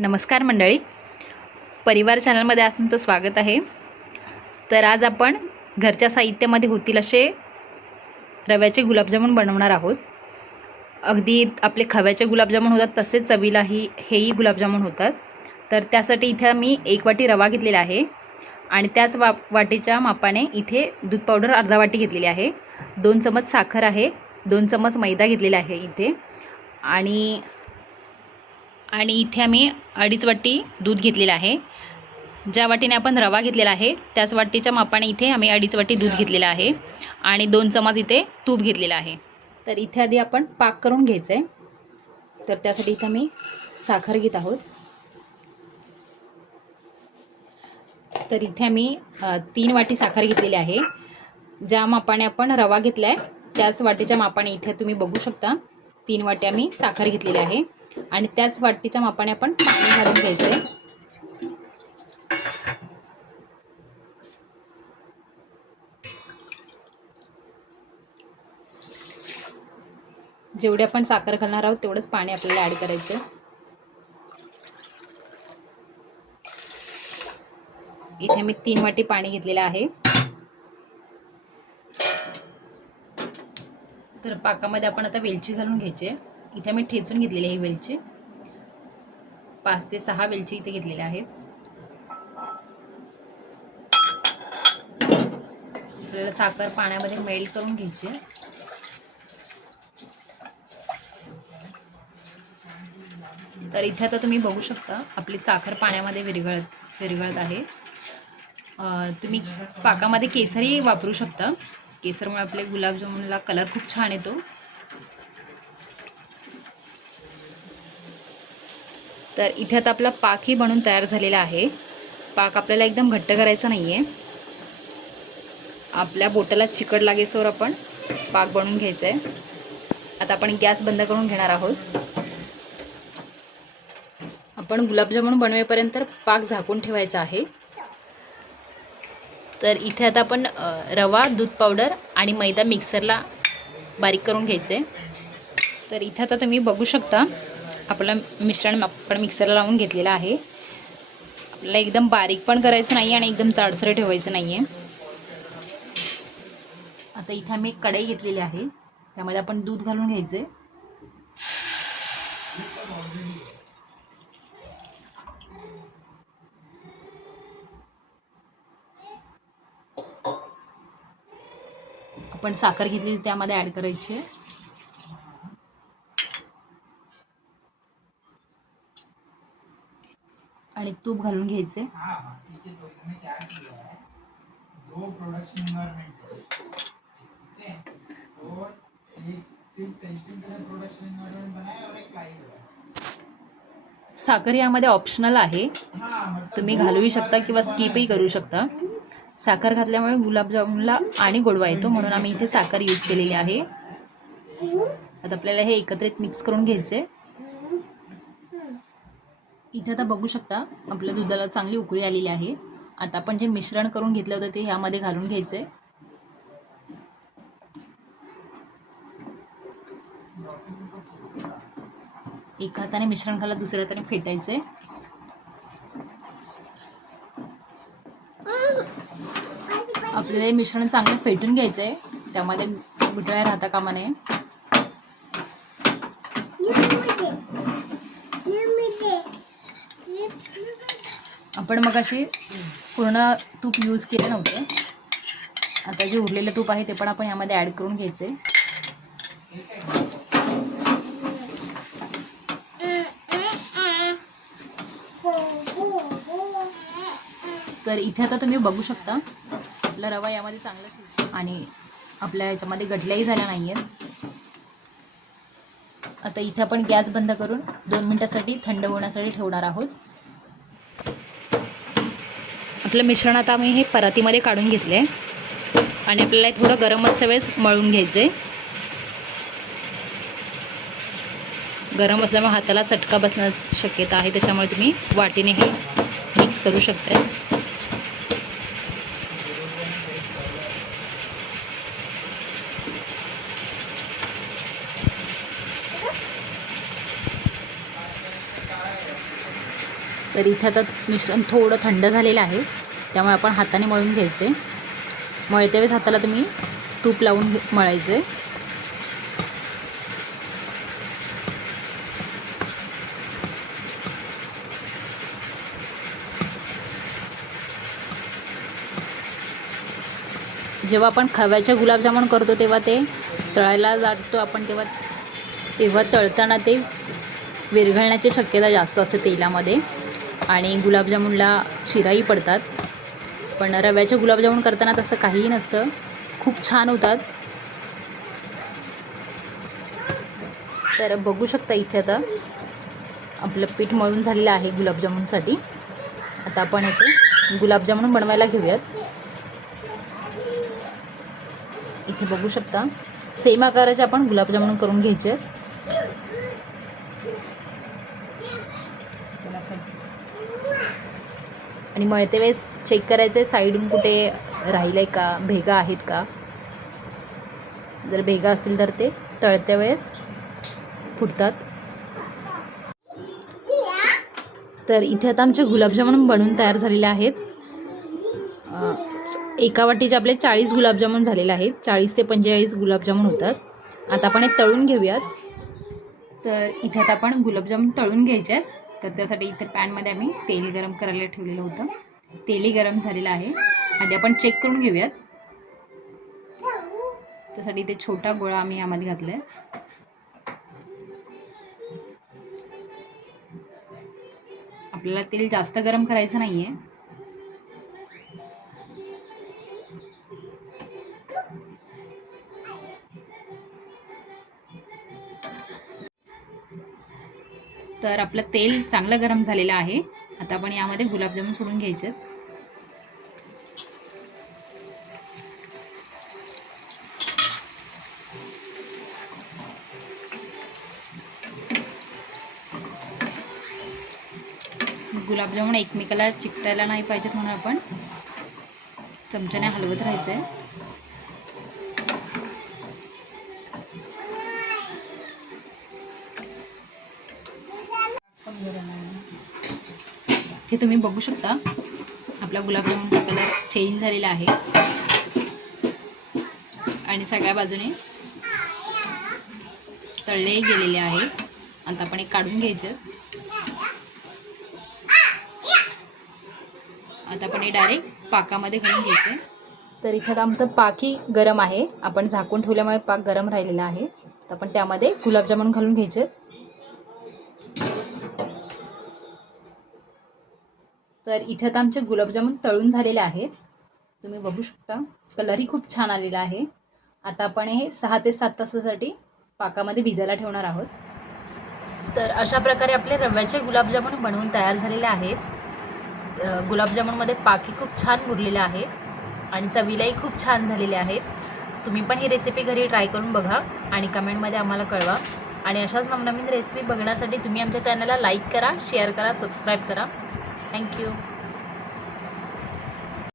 नमस्कार मंडळी, परिवार चॅनलमध्ये आज तुमचं स्वागत आहे. तर आज आपण घरच्या साहित्यामध्ये होतील असे रव्याचे गुलाबजामुन बनवणार आहोत. अगदी आपले खव्याचे गुलाबजामुन होतात तसेच चवीलाही हेही गुलाबजामुन होतात. तर त्यासाठी इथे मी 1 वाटी रवा घेतलेला आहे आणि त्याच वाटीच्या मापाने इथे दूध पावडर अर्धा वाटी घेतलेली आहे. 2 चमच साखर आहे, 2 चमच मैदा घेतलेला आहे इथे आणि इथे आम्ही 2.5 वाटी दूध घेतलेलं आहे. ज्या वाटीने आपण रवा घेतलेला आहे त्याच वाटीच्या मापाने इथे आम्ही 2.5 वाटी दूध घेतलेलं आहे आणि 2 चमच इथे तूप घेतलेलं आहे. तर इथे आधी आपण पाक करून घ्यायचं आहे. तर त्यासाठी इथे मी साखर घेत आहोत. तर इथे आम्ही 3 वाटी साखर घेतलेली आहे. ज्या मापाने आपण रवा घेतला आहे त्याच वाटीच्या मापाने इथे तुम्ही बघू शकता 3 वाटी आम्ही साखर घेतलेली आहे आणि त्याच वाटीच्या मापाने आपण पाणी घालून घ्यायचं आहे. जेवढे आपण साखर घालणार आहोत तेवढंच पाणी आपल्याला ॲड करायचं आहे. इथे मी 3 वाटी पाणी घेतलेलं आहे. तर पाकामध्ये आपण आता वेलची घालून घ्यायची आहे. इथे मी ठेचून घेतलेली आहे वेलची. 5 ते 6 वेलची इथे घेतलेल्या आहेत. आपल्याला साखर पाण्यामध्ये मेल्ट करून घ्यायची आहे. तर इथे आता तुम्ही बघू शकता आपली साखर पाण्यामध्ये विरघळत आहे. तुम्ही पाकामध्ये केसरही वापरू शकता. केसरमुळे आपले गुलाबजामुनला कलर खूप छान येतो. तर इथे आता आपला पाकही बनून तयार झालेला आहे. पाक आपल्याला एकदम घट्ट करायचा नाही आहे. आपल्या बोटाला चिकट लागेस्तोवर आपण पाक बनवून घ्यायचा आहे. आता आपण गॅस बंद करून घेणार आहोत. आपण गुलाबजामुन बनवेपर्यंत पाक झाकून ठेवायचा आहे. तर इथे आता आपण रवा, दूध पावडर आणि मैदा मिक्सरला बारीक करून घ्यायचे. तर इथे आता तुम्ही बघू शकता आपलं मिश्रण आपण मिक्सरला लावून घेतलेलं आहे. आपल्याला एकदम बारीक पण करायचं नाही आणि एकदम जाडसर ठेवायचं नाही आहे. आता इथे आम्ही एक कढई घेतलेली आहे. त्यामध्ये आपण दूध घालून घ्यायचे. आपण साखर घेतलेली त्यामध्ये ॲड करायची आहे. आणि तूप घालून घ्यायचे. साखर यामध्ये ऑप्शनल आहे, तुम्ही घालूही शकता किंवा स्किपही करू शकता. साखर घातल्यामुळे गुलाबजामुनला आणि गोडवा येतो म्हणून आम्ही इथे साखर यूज केलेली आहे. आता आपल्याला हे एकत्रित मिक्स करून घ्यायचे. इथे आता बघू शकता आपल्या दुधाला चांगली उकळी आलेली आहे. आता आपण जे मिश्रण करून घेतलं होतं ते ह्यामध्ये घालून घ्यायचे. एका हाताने मिश्रण घाला, दुसऱ्या हाताने फेटायचे. आपल्याला हे मिश्रण चांगलं फेटून घ्यायचं आहे. त्यामध्ये गुठळ्या राहता कामा नये. आपण मगाशी पूर्ण तूप यूज केलं नव्हतं. आता जे उरलेलं तूप आहे ते पण आपण यामध्ये ॲड करून घ्यायचे. तर इथे आता तुम्ही बघू शकता आपला रवा यामध्ये चांगला शिजला आणि आपल्या याच्यामध्ये गडल्याही झाल्या नाही आहेत. आता इथे आपण गॅस बंद करून 2 मिनिटासाठी थंड होण्यासाठी ठेवणार आहोत. आपलं मिश्रण आता आम्ही हे परातीमध्ये काढून घेतले आणि आपल्याला थोडं गरम असते वेळेस मळून घ्यायचे. गरम असल्यामुळे हाताला चटका बसण्याची शक्यता आहे, त्याच्यामुळे तुम्ही वाटीने हे मिक्स करू शकता. तर इथे आता मिश्रण थोडं थंड झालेलं आहे, त्यामुळे आपण हाताने मळून घ्यायचे. मळते वेळेस हाताला तुम्ही तूप लावून मळायचे. जेव्हा आपण खव्याचे गुलाबजामुन करतो तेव्हा ते तळायला जातो आपण, तेव्हा तळताना ते विरघळण्याची शक्यता जास्त असते तेलामध्ये आणि गुलाबजामुनला चिराही पडतात. पण रव्याचे गुलाबजामुन करताना तसं काहीही नसतं, खूप छान होतात. तर बघू शकता इथे आता आपलं पीठ मळून झालेलं आहे गुलाबजामुनसाठी. आता आपण याचे गुलाबजामुन बनवायला घेऊयात. इथे बघू शकता सेम आकाराचे आपण गुलाबजामुन करून घ्यायचे आहेत. आणि मळते वेळेस चेक करायचे साईडून कुठे राहिलं आहे का, भेगा आहेत का. जर भेगा असतील तर ते तळत्या वेळेस फुटतात. तर इथे आता आमचे गुलाबजामुन बनवून तयार झालेले आहेत. एका वाटीचे आपले 40 गुलाबजामुन झालेले आहेत. 40 ते 45 गुलाबजामुन होतात. आता आपण हे तळून घेऊयात. तर इथे आता आपण गुलाबजामुन तळून घ्यायचे आहेत. तर त्यासाठी इथे पॅनमध्ये आम्ही तेल गरम करायला ठेवलेलं होतं. तेलही गरम झालेलं आहे. आधी आपण चेक करून घेऊयात. त्यासाठी इथे छोटा गोळा आम्ही यामध्ये घातला आहे. आपल्याला तेल जास्त गरम करायचं नाही आहे. तर आपलं तेल चांगलं गरम झालेलं आहे. आता आपण यामध्ये गुलाबजामुन सोडून घ्यायचे. गुलाबजामुन एकमेकाला चिकटायला नाही पाहिजेत म्हणून आपण चमच्याने हलवत राहायचं आहे. हे तुम्ही बघू शकता आपला गुलाबजामुनचा कलर चेंज झालेला आहे आणि सगळ्या बाजूने तळले गेलेले आहे. आता आपण एक काढून घ्यायचं. आता आपण हे डायरेक्ट पाकामध्ये घालून घ्यायचं. तर इथं आमचं पाकही गरम आहे. आपण झाकून ठेवल्यामुळे पाक गरम राहिलेला आहे. तर आपण त्यामध्ये गुलाबजामुन घालून घ्यायचे. तर इथे आता आमचे गुलाबजामुन तळून झालेले आहेत. तुम्ही बघू शकता कलरही खूप छान आलेला आहे. आता आपण हे 6 ते 7 तासासाठी पाकामध्ये भिजायला ठेवणार आहोत. तर अशा प्रकारे आपले रव्याचे गुलाबजामुन बनवून तयार झालेले आहेत. गुलाबजामुनमध्ये पाकही खूप छान मुरलेले आहे आणि चवीलाही खूप छान झालेले आहेत. तुम्ही पण ही रेसिपी घरी ट्राय करून बघा आणि कमेंटमध्ये आम्हाला कळवा. आणि अशाच नवनवीन रेसिपी बघण्यासाठी तुम्ही आमच्या चॅनलला लाईक करा, शेअर करा, सबस्क्राईब करा. थँक्यू.